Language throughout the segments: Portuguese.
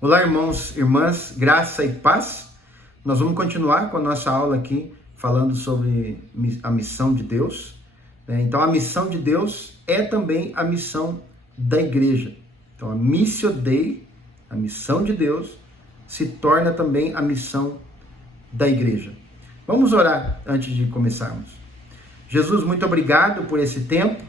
Olá, irmãos e irmãs, graça e paz. Nós vamos continuar com a nossa aula aqui, falando sobre a missão de Deus. Então, a missão de Deus é também a missão da igreja. Então, a Missio Dei, a missão de Deus, se torna também a missão da igreja. Vamos orar antes de começarmos. Jesus, muito obrigado por esse tempo,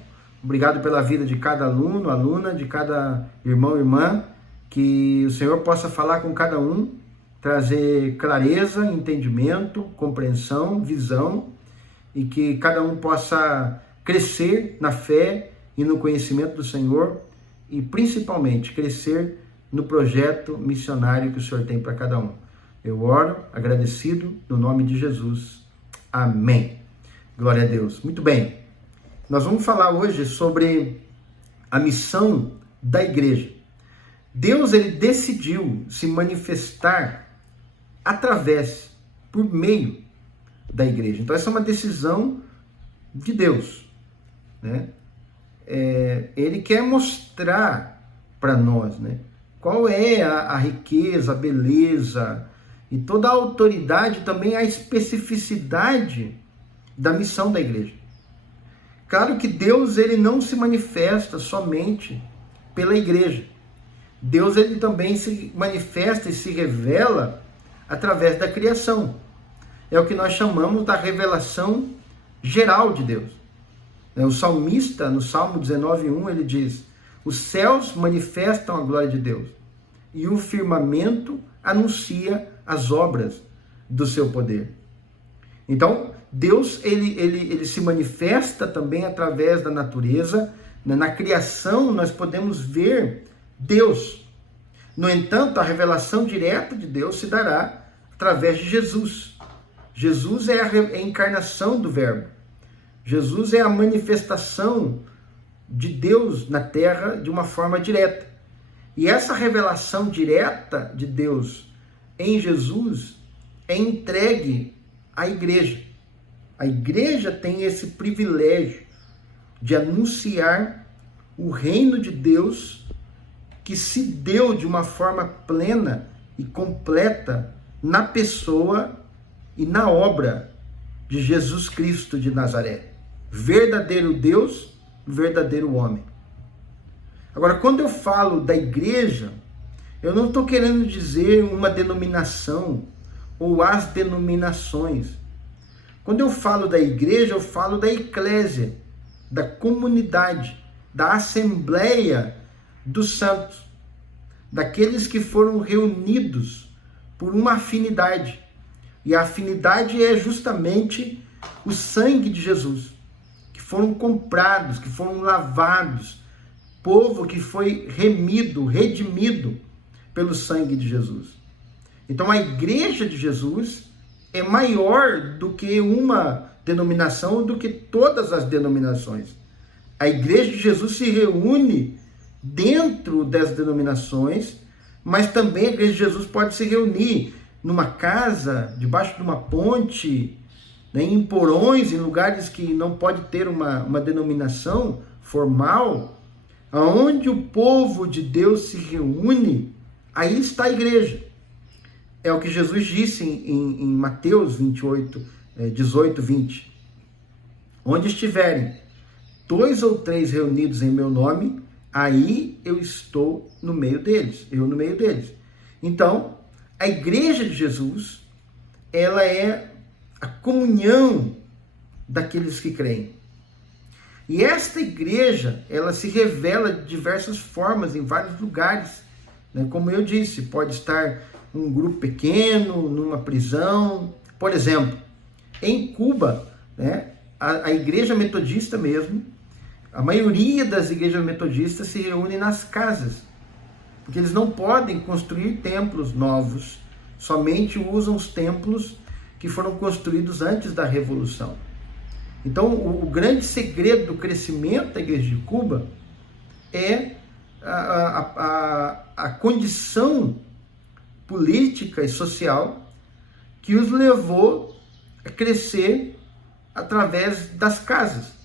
obrigado pela vida de cada aluno, aluna, de cada irmão e irmã, que o Senhor possa falar com cada um, trazer clareza, entendimento, compreensão, visão, e que cada um possa crescer na fé e no conhecimento do Senhor, e principalmente crescer no projeto missionário que o Senhor tem para cada um. Eu oro agradecido no nome de Jesus. Amém. Glória a Deus. Muito bem. Nós vamos falar hoje sobre a missão da igreja. Deus, ele decidiu se manifestar através, por meio da igreja. Então, essa é uma decisão de Deus, né? Ele quer mostrar para nós, né, qual é a riqueza, a beleza e toda a autoridade, também a especificidade da missão da igreja. Claro que Deus, ele não se manifesta somente pela igreja. Deus, ele também se manifesta e se revela através da criação. É o que nós chamamos da revelação geral de Deus. O salmista, no Salmo 19:1, ele diz: os céus manifestam a glória de Deus, e o firmamento anuncia as obras do seu poder. Então, Deus, ele se manifesta também através da natureza. Na criação, nós podemos ver Deus. No entanto, a revelação direta de Deus se dará através de Jesus. Jesus é a encarnação do Verbo. Jesus é a manifestação de Deus na terra de uma forma direta. E essa revelação direta de Deus em Jesus é entregue à igreja. A igreja tem esse privilégio de anunciar o reino de Deus, que se deu de uma forma plena e completa na pessoa e na obra de Jesus Cristo de Nazaré. Verdadeiro Deus, verdadeiro homem. Agora, quando eu falo da igreja, eu não estou querendo dizer uma denominação ou as denominações. Quando eu falo da igreja, eu falo da eclésia, da comunidade, da assembleia dos santos, daqueles que foram reunidos por uma afinidade. E a afinidade é justamente o sangue de Jesus, que foram comprados, que foram lavados, povo que foi remido, redimido pelo sangue de Jesus. Então a igreja de Jesus é maior do que uma denominação ou do que todas as denominações. A igreja de Jesus se reúne dentro das denominações, mas também a igreja de Jesus pode se reunir numa casa, debaixo de uma ponte, né, em porões, em lugares que não pode ter uma denominação formal, aonde o povo de Deus se reúne, aí está a igreja. É o que Jesus disse em Mateus 28, 18, 20. Onde estiverem 2 ou 3 reunidos em meu nome, aí eu estou no meio deles, eu no meio deles. Então, a igreja de Jesus, ela é a comunhão daqueles que creem. E esta igreja, ela se revela de diversas formas, em vários lugares. Né? Como eu disse, pode estar um grupo pequeno, numa prisão. Por exemplo, em Cuba, né, a igreja metodista mesmo, a maioria das igrejas metodistas se reúne nas casas, porque eles não podem construir templos novos, somente usam os templos que foram construídos antes da Revolução. Então, o grande segredo do crescimento da igreja de Cuba é a condição política e social que os levou a crescer através das casas.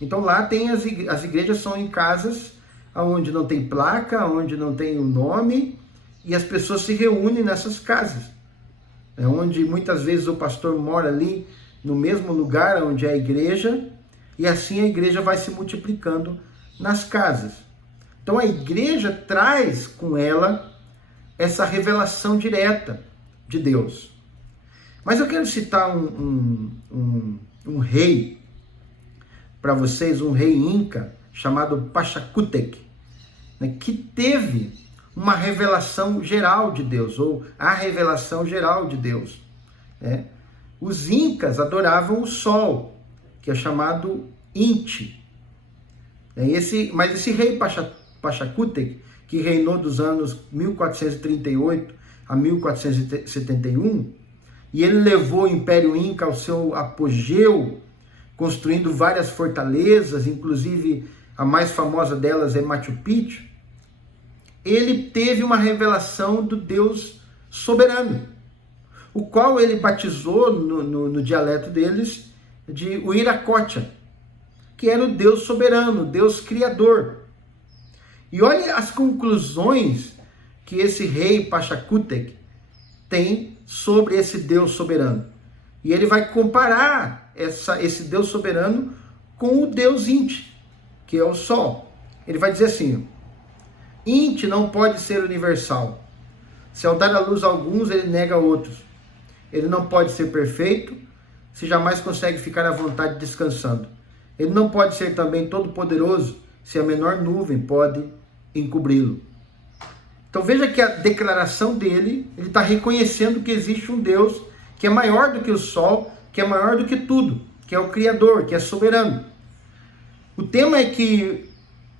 Então lá tem as igrejas são em casas onde não tem placa, onde não tem o nome, e as pessoas se reúnem nessas casas, onde muitas vezes o pastor mora ali no mesmo lugar onde é a igreja, e assim a igreja vai se multiplicando nas casas. Então a igreja traz com ela essa revelação direta de Deus. Mas eu quero citar um rei para vocês, um rei inca chamado Pachacútec, né, que teve uma revelação geral de Deus, ou a revelação geral de Deus. Né? Os incas adoravam o sol, que é chamado Inti. Mas esse rei Pachacútec, que reinou dos anos 1438 a 1471, e ele levou o Império Inca ao seu apogeu, construindo várias fortalezas, inclusive a mais famosa delas é Machu Picchu. Ele teve uma revelação do Deus soberano, o qual ele batizou no dialeto deles de Uiracocha, que era o Deus soberano, o Deus criador. E olha as conclusões que esse rei Pachacútec tem sobre esse Deus soberano. E ele vai comparar esse Deus soberano com o Deus Inti, que é o Sol. Ele vai dizer assim: Inti não pode ser universal. Se ao dar à luz a alguns, ele nega a outros. Ele não pode ser perfeito, se jamais consegue ficar à vontade descansando. Ele não pode ser também todo-poderoso, se a menor nuvem pode encobri-lo. Então veja que a declaração dele, ele está reconhecendo que existe um Deus que é maior do que o Sol, que é maior do que tudo, que é o Criador, que é soberano. O tema é que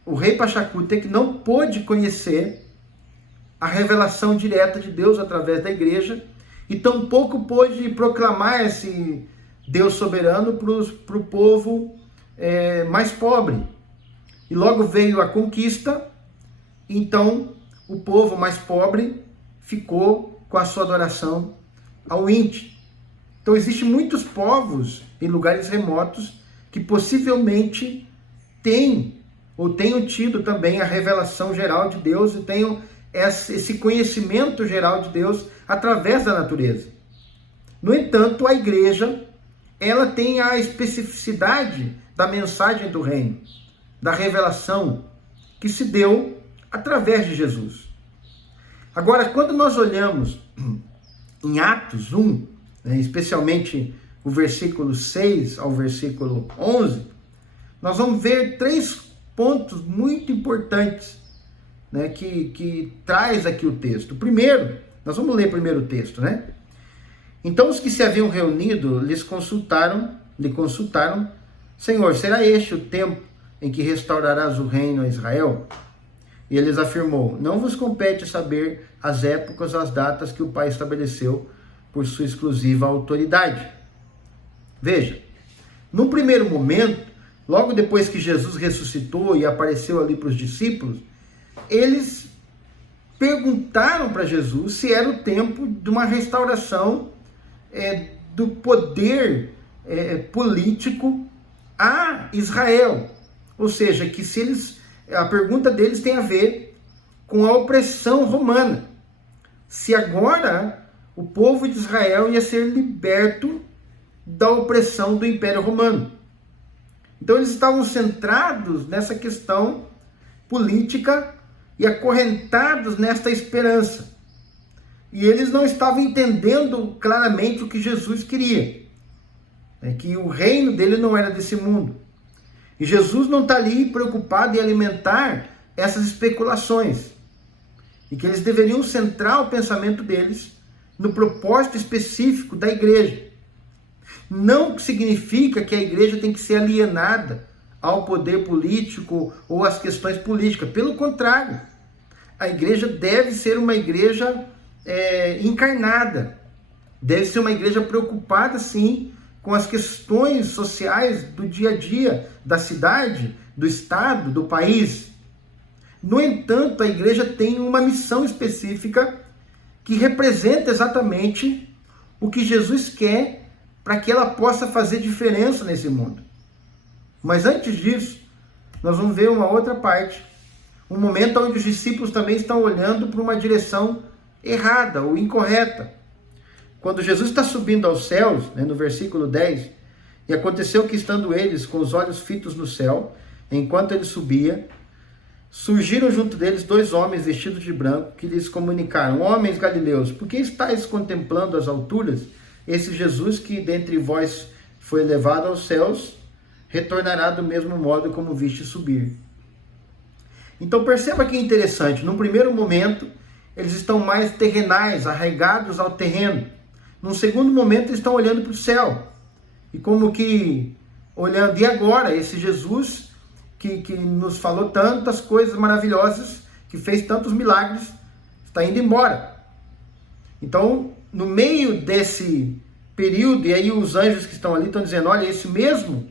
o rei Pachacútec não pôde conhecer a revelação direta de Deus através da igreja, e tampouco pôde proclamar esse Deus soberano para o povo mais pobre. E logo veio a conquista, então o povo mais pobre ficou com a sua adoração ao Inti. Então existem muitos povos em lugares remotos que possivelmente têm ou tenham tido também a revelação geral de Deus e tenham esse conhecimento geral de Deus através da natureza. No entanto, a igreja, ela tem a especificidade da mensagem do reino, da revelação que se deu através de Jesus. Agora, quando nós olhamos em Atos 1, especialmente o versículo 6 ao versículo 11, nós vamos ver 3 pontos muito importantes, que traz aqui o texto. Primeiro, nós vamos ler primeiro o texto, né? Então os que se haviam reunido lhe consultaram, Senhor, será este o tempo em que restaurarás o reino a Israel? E ele afirmou: não vos compete saber as épocas, as datas que o Pai estabeleceu por sua exclusiva autoridade. Veja, num primeiro momento, logo depois que Jesus ressuscitou e apareceu ali para os discípulos, eles perguntaram para Jesus se era o tempo de uma restauração do poder político a Israel. Ou seja, que a pergunta deles tem a ver com a opressão romana. Se agora o povo de Israel ia ser liberto da opressão do Império Romano. Então eles estavam centrados nessa questão política e acorrentados nesta esperança. E eles não estavam entendendo claramente o que Jesus queria. Que o reino dele não era desse mundo. E Jesus não está ali preocupado em alimentar essas especulações. E que eles deveriam centrar o pensamento deles no propósito específico da igreja. Não significa que a igreja tem que ser alienada ao poder político ou às questões políticas. Pelo contrário, a igreja deve ser uma igreja encarnada. Deve ser uma igreja preocupada, sim, com as questões sociais do dia a dia, da cidade, do estado, do país. No entanto, a igreja tem uma missão específica que representa exatamente o que Jesus quer para que ela possa fazer diferença nesse mundo. Mas antes disso, nós vamos ver uma outra parte, um momento onde os discípulos também estão olhando para uma direção errada ou incorreta. Quando Jesus está subindo aos céus, né, no versículo 10, e aconteceu que estando eles com os olhos fitos no céu, enquanto ele subia, surgiram junto deles 2 homens vestidos de branco, que lhes comunicaram: homens galileus, por que estáis contemplando as alturas? Esse Jesus que dentre vós foi levado aos céus, retornará do mesmo modo como viste subir. Então perceba que interessante, num primeiro momento, eles estão mais terrenais, arraigados ao terreno. Num segundo momento, eles estão olhando para o céu. E como que, olhando, e agora, esse Jesus que nos falou tantas coisas maravilhosas, que fez tantos milagres, está indo embora. Então, no meio desse período, e aí os anjos que estão ali estão dizendo: olha, esse mesmo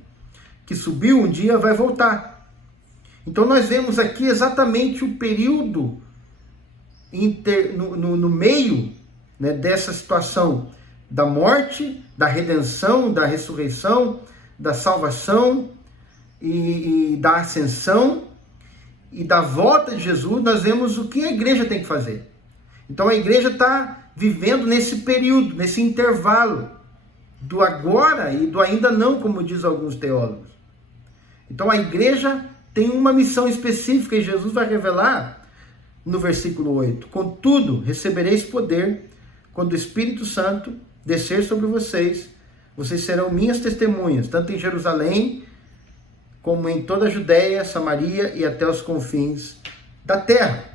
que subiu um dia vai voltar. Então nós vemos aqui exatamente o período no meio, né, dessa situação da morte, da redenção, da ressurreição, da salvação e da ascensão e da volta de Jesus. Nós vemos o que a igreja tem que fazer. Então a igreja está vivendo nesse período, nesse intervalo do agora e do ainda não, como diz alguns teólogos. Então a igreja tem uma missão específica e Jesus vai revelar no versículo 8: contudo, recebereis poder quando o Espírito Santo descer sobre vocês. Vocês serão minhas testemunhas, tanto em Jerusalém, como em toda a Judéia, Samaria e até os confins da terra.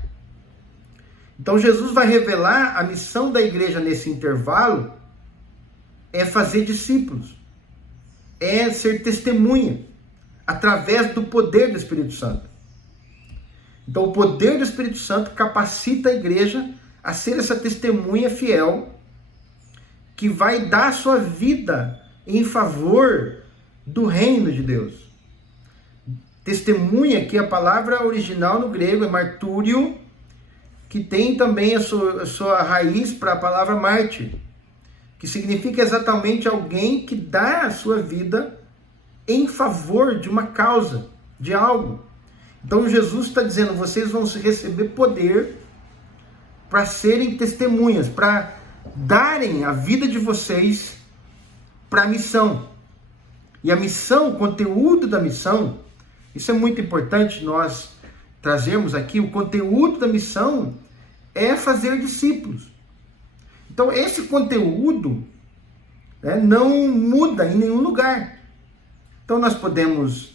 Então Jesus vai revelar a missão da igreja nesse intervalo, é fazer discípulos, é ser testemunha, através do poder do Espírito Santo. Então o poder do Espírito Santo capacita a igreja a ser essa testemunha fiel, que vai dar a sua vida em favor do reino de Deus. Testemunha, que a palavra original no grego é martúrio, que tem também a sua raiz para a palavra mártir, que significa exatamente alguém que dá a sua vida em favor de uma causa, de algo. Então Jesus está dizendo: vocês vão receber poder para serem testemunhas, para darem a vida de vocês para a missão. E a missão, o conteúdo da missão, isso é muito importante nós trazermos aqui. O conteúdo da missão é fazer discípulos. Então esse conteúdo, né, não muda em nenhum lugar. Então nós podemos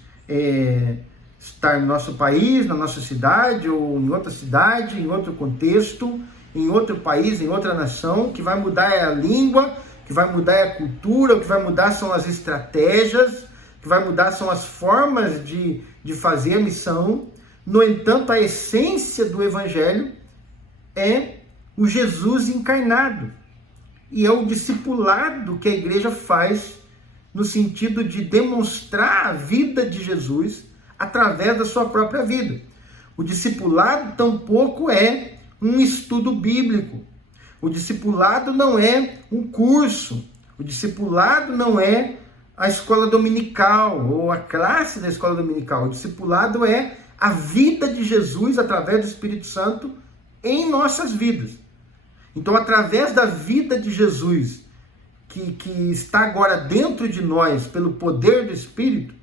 estar no nosso país, na nossa cidade, ou em outra cidade, em outro contexto, em outro país, em outra nação. Que vai mudar é a língua, que vai mudar é a cultura, o que vai mudar são as estratégias, o que vai mudar são as formas de fazer a missão. No entanto, a essência do Evangelho é o Jesus encarnado. E é o discipulado que a igreja faz no sentido de demonstrar a vida de Jesus através da sua própria vida. O discipulado tampouco é um estudo bíblico. O discipulado não é um curso. O discipulado não é a escola dominical ou a classe da escola dominical. O discipulado é a vida de Jesus através do Espírito Santo em nossas vidas. Então, através da vida de Jesus, que está agora dentro de nós pelo poder do Espírito,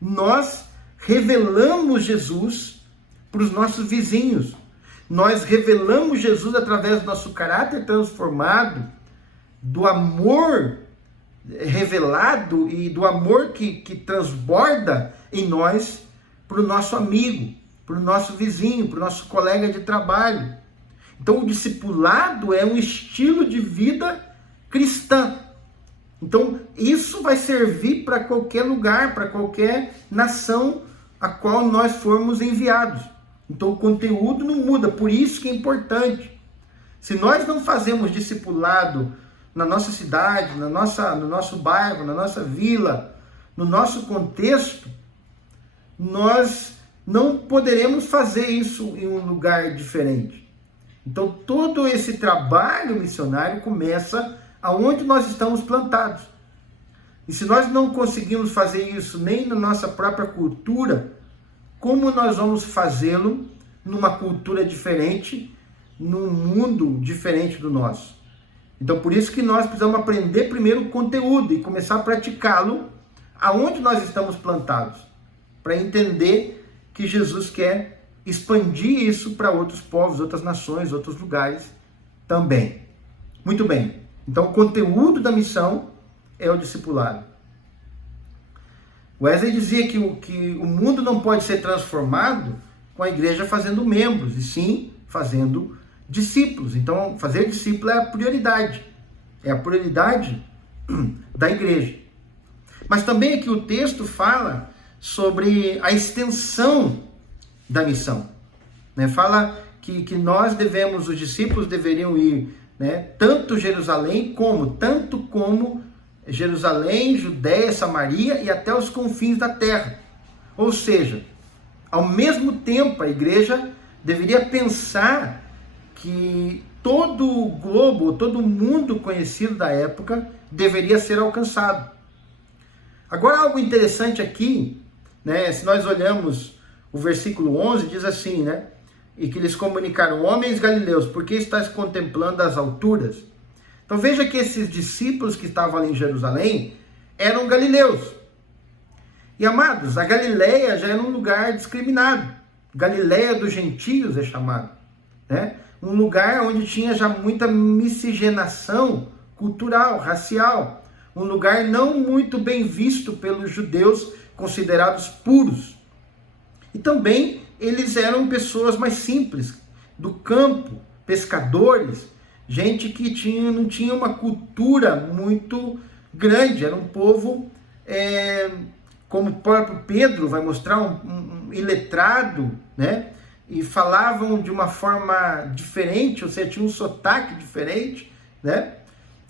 nós revelamos Jesus para os nossos vizinhos. Nós revelamos Jesus através do nosso caráter transformado, do amor revelado e do amor que transborda em nós para o nosso amigo, para o nosso vizinho, para o nosso colega de trabalho. Então o discipulado é um estilo de vida cristã. Então isso vai servir para qualquer lugar, para qualquer nação a qual nós formos enviados. Então o conteúdo não muda, por isso que é importante. Se nós não fazemos discipulado na nossa cidade, no nosso bairro, na nossa vila, no nosso contexto, nós não poderemos fazer isso em um lugar diferente. Então todo esse trabalho missionário começa aonde nós estamos plantados. E se nós não conseguimos fazer isso nem na nossa própria cultura, como nós vamos fazê-lo numa cultura diferente, num mundo diferente do nosso. Então, por isso que nós precisamos aprender primeiro o conteúdo e começar a praticá-lo aonde nós estamos plantados, para entender que Jesus quer expandir isso para outros povos, outras nações, outros lugares também. Muito bem. Então, o conteúdo da missão é o discipulado. Wesley dizia que o mundo não pode ser transformado com a igreja fazendo membros, e sim fazendo discípulos. Então, fazer discípulo é a prioridade. É a prioridade da igreja. Mas também aqui o texto fala sobre a extensão da missão. Fala que nós devemos, os discípulos deveriam ir, tanto como Jerusalém, Judéia, Samaria e até os confins da terra. Ou seja, ao mesmo tempo a igreja deveria pensar que todo o globo, todo o mundo conhecido da época deveria ser alcançado. Agora, algo interessante aqui, se nós olhamos o versículo 11, diz assim, e que eles comunicaram: homens galileus, por que estáis contemplando as alturas? Então veja que esses discípulos que estavam ali em Jerusalém eram galileus. E amados, a Galileia já era um lugar discriminado. Galileia dos gentios é chamado. Um lugar onde tinha já muita miscigenação cultural, racial. Um lugar não muito bem visto pelos judeus considerados puros. E também eles eram pessoas mais simples, do campo, pescadores, gente que não tinha uma cultura muito grande, era um povo, como o próprio Pedro vai mostrar, um iletrado, e falavam de uma forma diferente, ou seja, tinha um sotaque diferente,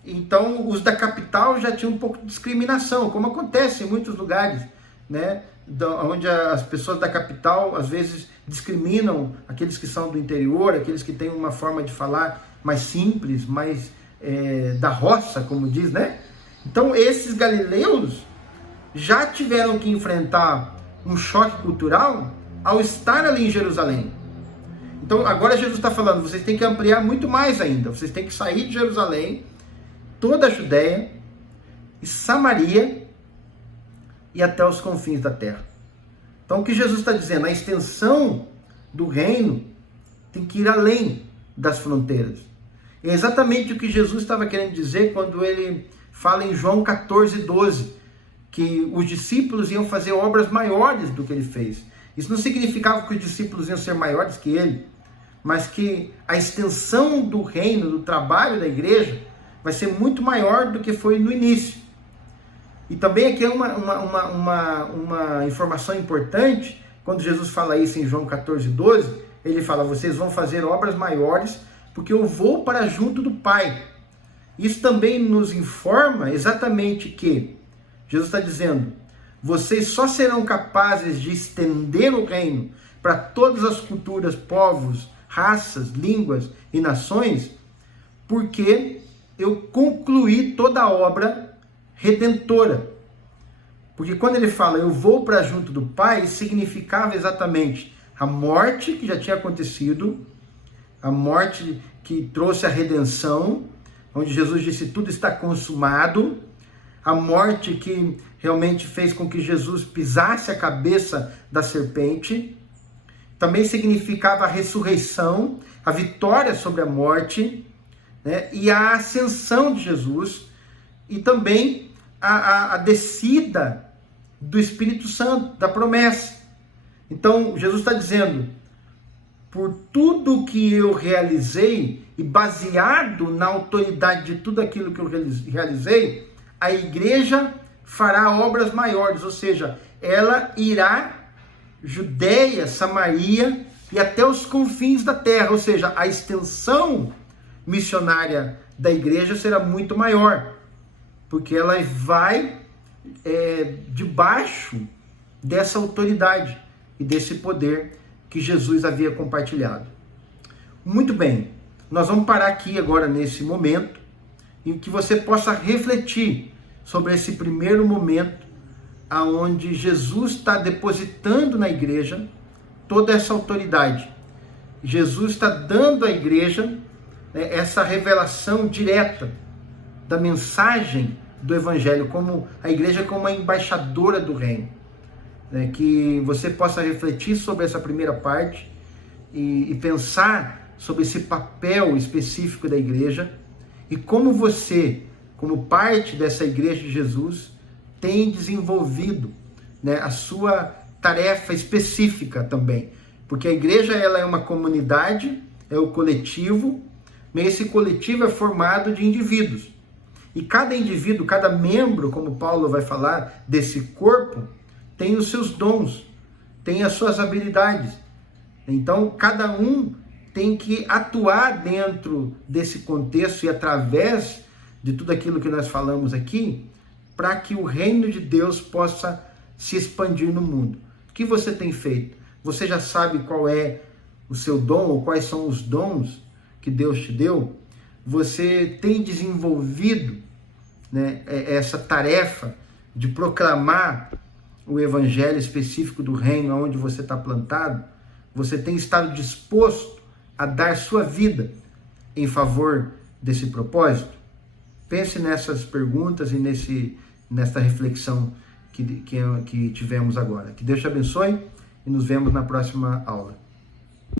Então, os da capital já tinham um pouco de discriminação, como acontece em muitos lugares, onde as pessoas da capital, às vezes, discriminam aqueles que são do interior, aqueles que têm uma forma de falar mais simples, mais da roça, como diz, Então, esses galileus já tiveram que enfrentar um choque cultural ao estar ali em Jerusalém. Então, agora Jesus está falando, vocês têm que ampliar muito mais ainda, vocês têm que sair de Jerusalém, toda a Judéia e Samaria e até os confins da terra. Então, o que Jesus está dizendo? A extensão do reino tem que ir além das fronteiras. É exatamente o que Jesus estava querendo dizer quando ele fala em João 14:12, que os discípulos iam fazer obras maiores do que ele fez. Isso não significava que os discípulos iam ser maiores que ele, mas que a extensão do reino, do trabalho da igreja, vai ser muito maior do que foi no início. E também aqui é uma informação importante, quando Jesus fala isso em João 14:12, ele fala: vocês vão fazer obras maiores, porque eu vou para junto do Pai. Isso também nos informa exatamente que Jesus está dizendo: vocês só serão capazes de estender o reino para todas as culturas, povos, raças, línguas e nações, porque eu concluí toda a obra redentora. Porque quando ele fala, eu vou para junto do Pai, significava exatamente a morte que já tinha acontecido, a morte que trouxe a redenção, onde Jesus disse, tudo está consumado, a morte que realmente fez com que Jesus pisasse a cabeça da serpente, também significava a ressurreição, a vitória sobre a morte, e a ascensão de Jesus, e também a descida do Espírito Santo, da promessa. Então, Jesus está dizendo, por tudo que eu realizei, e baseado na autoridade de tudo aquilo que eu realizei, a igreja fará obras maiores, ou seja, ela irá Judéia, Samaria e até os confins da terra, ou seja, a extensão missionária da igreja será muito maior, porque ela vai debaixo dessa autoridade e desse poder que Jesus havia compartilhado. Muito bem, nós vamos parar aqui agora nesse momento, em que você possa refletir sobre esse primeiro momento, aonde Jesus está depositando na igreja toda essa autoridade, Jesus está dando à igreja, né, essa revelação direta da mensagem do Evangelho, como a igreja como uma embaixadora do reino. Né, que você possa refletir sobre essa primeira parte e pensar sobre esse papel específico da igreja e como você, como parte dessa igreja de Jesus, tem desenvolvido, né, a sua tarefa específica também. Porque a igreja ela é uma comunidade, é o coletivo, mas esse coletivo é formado de indivíduos. E cada indivíduo, cada membro, como Paulo vai falar, desse corpo, tem os seus dons, tem as suas habilidades. Então, cada um tem que atuar dentro desse contexto e através de tudo aquilo que nós falamos aqui, para que o reino de Deus possa se expandir no mundo. O que você tem feito? Você já sabe qual é o seu dom, ou quais são os dons que Deus te deu? Você tem desenvolvido, né, essa tarefa de proclamar o evangelho específico do reino onde você está plantado? Você tem estado disposto a dar sua vida em favor desse propósito? Pense nessas perguntas e nessa reflexão que tivemos agora. Que Deus te abençoe e nos vemos na próxima aula.